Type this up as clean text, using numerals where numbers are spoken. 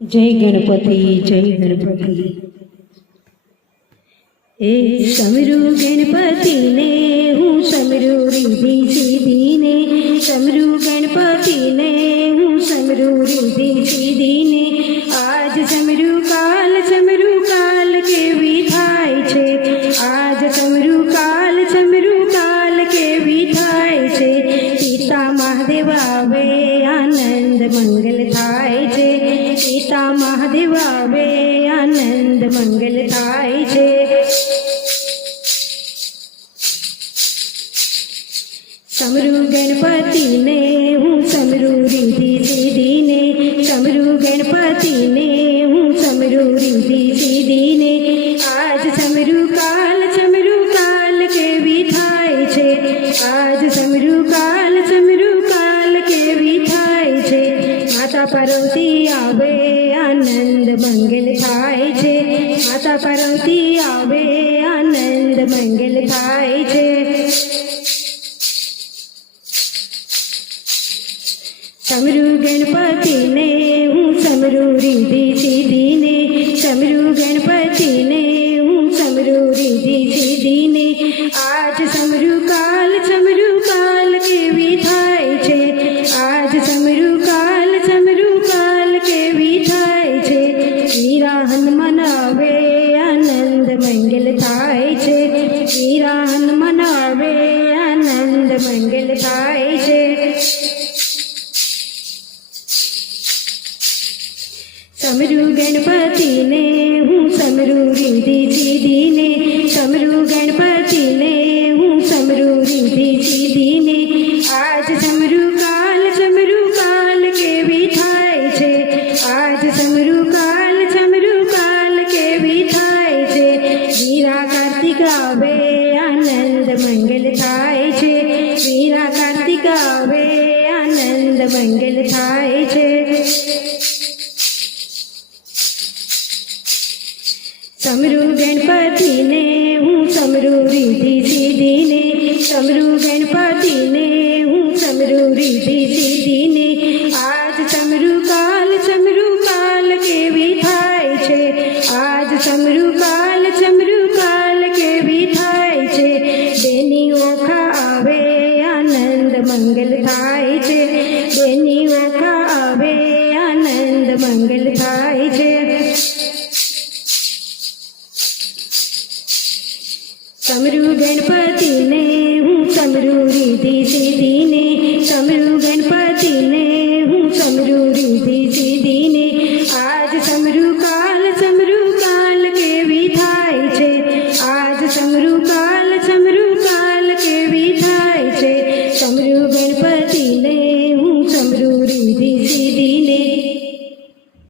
जय गणपति जय गणपति। ए समरू गणपति ने हूँ समरू रिद्धि सीधी ने, समरू गणपति ने हूँ समरू रिद्धि सीधी ने। आज समरू काल के विधाय छे, आज समरू काल के विधाय छे। पिता महादेव आवे आनंद मंगल थाय छे, पिता महादेव आवे आनंद मंगल थाय छे। समरू गणपति ने हूँ समरू रिद्धि सीधी ने, समरू गणपति ने हूँ समरू रिद्धि सीधी ने। आज समरू काल के विधाय छे, आज समरू काल के विधाय छे। माता पार्वती आवे आनंद मंगल थाय छे, माता पार्वती आवे आनंद मंगल थाय छे। समरू गणपति ने हूँ समरू रिद्धि सीधी ने, समरू गणपति ने हूँ समरू रिद्धि सीधी ने। आज समरू काल के विधाय छे, आज समरू काल के विधाय छे। वीरा हनुमान आवे आनंद मंगल थाय छे, वीरा हनुमान आवे आनंद मंगल थाय छे। समरू गणपति ने हूँ समरू रिद्धि सीधी ने, समरू गणपति ने हूँ समरू रिद्धि सीधी ने। आज समरू काल के विधाय छे, आज समरू काल के विधाय छे। वीरा कार्तिक आवे आनंद मंगल थाय छे, वीरा कार्तिक आवे आनंद मंगल थाय छे। समरू गणपति ने हूँ समरू रिद्धि सीधी ने, समरू गणपति ने हूँ समरू रिद्धि सीधी ने। आज समरू काल के विधाय छे, आज समरू काल के विधाय छे। बेनी ओखा आवे आनंद मंगल थाय छे, बेनी ओखा आवे आनंद मंगल थाय छे।